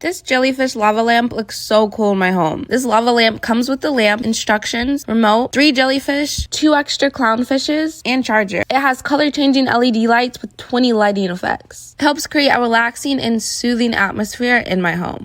This jellyfish lava lamp looks so cool in my home. This lava lamp comes with the lamp, instructions, remote, 3 jellyfish, 2 extra clownfishes, and charger. It has color-changing LED lights with 20 lighting effects. It helps create a relaxing and soothing atmosphere in my home.